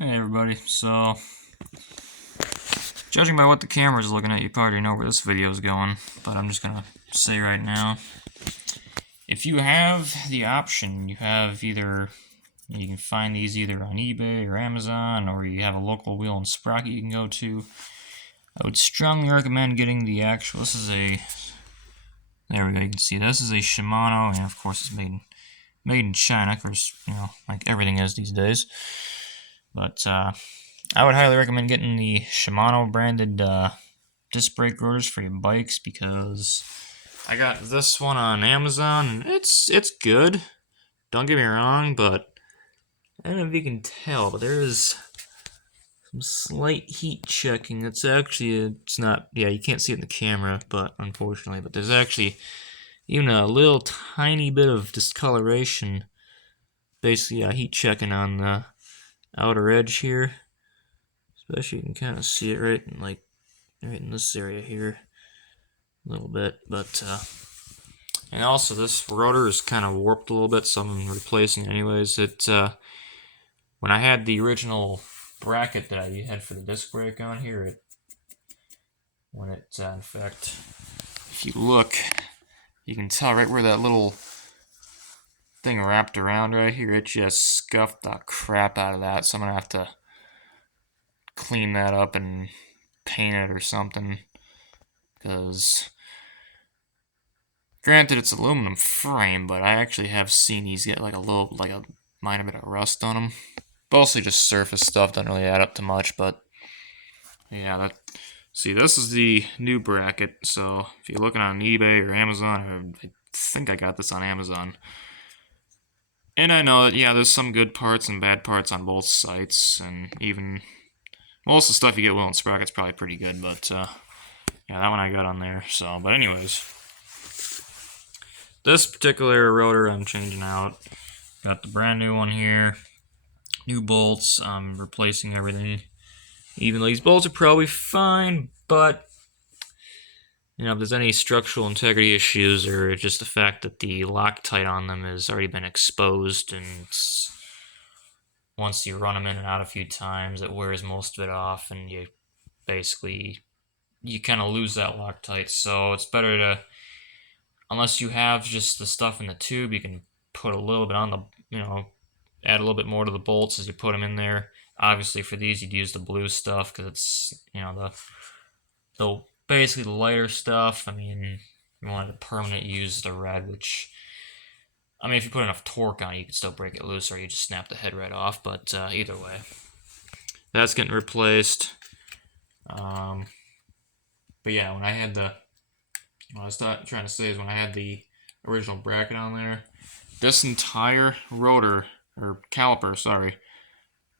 Hey everybody, so judging by what the camera's looking at, you probably know where this video is going, but I'm just gonna say right now, if you have the option, you can find these either on eBay or Amazon, or you have a local wheel and sprocket you can go to. I would strongly recommend getting the actual, there we go, you can see this is a Shimano, and of course it's made in China, of course, like everything is these days. But I would highly recommend getting the Shimano branded disc brake rotors for your bikes, because I got this one on Amazon and it's good. Don't get me wrong, but I don't know if you can tell, but there is some slight heat checking. It's not, yeah, you can't see it in the camera, but unfortunately, but there's actually even a little tiny bit of discoloration, basically heat checking on the outer edge here. Especially you can kind of see it right in this area here a little bit, but and also this rotor is kind of warped a little bit, so I'm replacing it anyways. When I had the original bracket that I had for the disc brake on here, in fact, if you look, you can tell right where that little thing wrapped around right here, it just scuffed the crap out of that, so I'm gonna have to clean that up and paint it or something, because granted it's aluminum frame, but I actually have seen these get like a minor bit of rust on them. Mostly just surface stuff, doesn't really add up to much, but yeah, see, this is the new bracket, so if you're looking on eBay or Amazon, I think I got this on Amazon. And I know that, yeah, there's some good parts and bad parts on both sites, and even most of the stuff you get wheel and sprocket's probably pretty good, but yeah, that one I got on there. So, but anyways, this particular rotor I'm changing out. Got the brand new one here, new bolts. I'm replacing everything. Even though these bolts are probably fine, but if there's any structural integrity issues, or just the fact that the Loctite on them has already been exposed, and once you run them in and out a few times, it wears most of it off, and you kind of lose that Loctite. So it's better to, unless you have just the stuff in the tube, you can put a little bit on the, add a little bit more to the bolts as you put them in there. Obviously, for these, you'd use the blue stuff because it's, the basically the lighter stuff. I mean, if you wanted a permanent, use the red, which, I mean, if you put enough torque on it, you can still break it loose, or you just snap the head right off. But either way, that's getting replaced. But yeah, when I was trying to say is when I had the original bracket on there, this entire rotor, or caliper, sorry,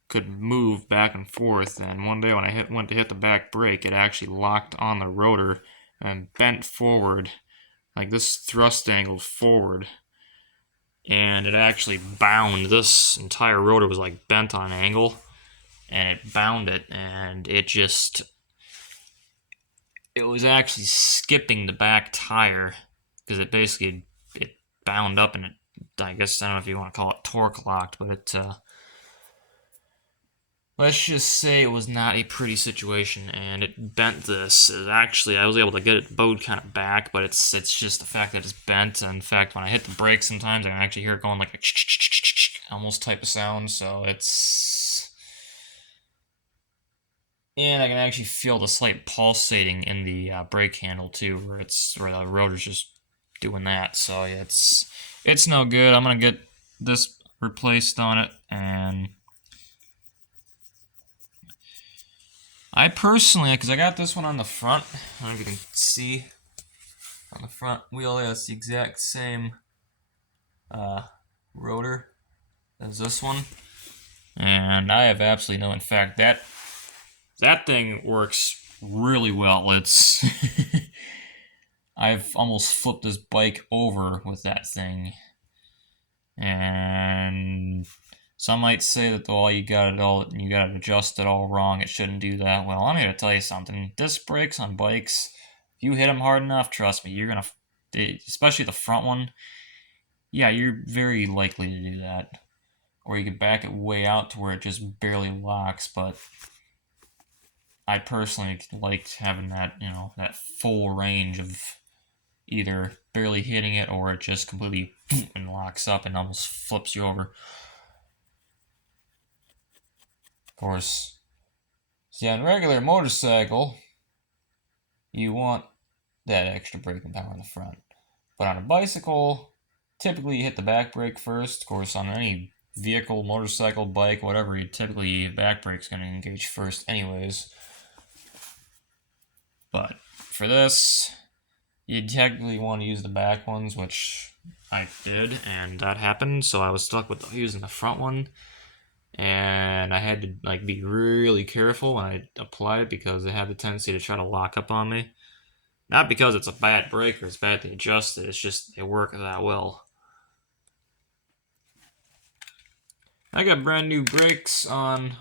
could move back and forth, and one day when I went to hit the back brake, it actually locked on the rotor and bent forward, like this thrust angled forward, and it actually bound. This entire rotor was like bent on an angle, and it bound it, and it was actually skipping the back tire, because it bound up, and I guess, I don't know if you want to call it torque locked, but let's just say it was not a pretty situation, and it bent this. I was able to get it bowed kind of back, but it's just the fact that it's bent. And in fact, when I hit the brake, sometimes I can actually hear it going like a almost type of sound. So and I can actually feel the slight pulsating in the brake handle too, where the rotor's just doing that. So yeah, it's no good. I'm gonna get this replaced on it, and I personally, because I got this one on the front, I don't know if you can see on the front wheel, it's the exact same rotor as this one, and I have absolutely in fact, that thing works really well. I've almost flipped this bike over with that thing, and some might say that, you got to adjust it all wrong. It shouldn't do that. Well, I'm here to tell you something. Disc brakes on bikes, if you hit them hard enough, trust me, you're gonna, especially the front one. Yeah, you're very likely to do that. or you could back it way out to where it just barely locks, but I personally liked having that, you know, that full range of either barely hitting it or it just completely and locks up and almost flips you over. Of course, see, on a regular motorcycle, you want that extra braking power in the front. But on a bicycle, typically you hit the back brake first. Of course, on any vehicle, motorcycle, bike, whatever, you typically back brake's going to engage first anyways. But for this, you technically want to use the back ones, which I did, and that happened, so I was stuck with using the front one. And I had to like be really careful when I apply it because it had the tendency to try to lock up on me. Not because it's a bad brake or it's badly adjusted, it's just it worked that well. I got brand new brakes on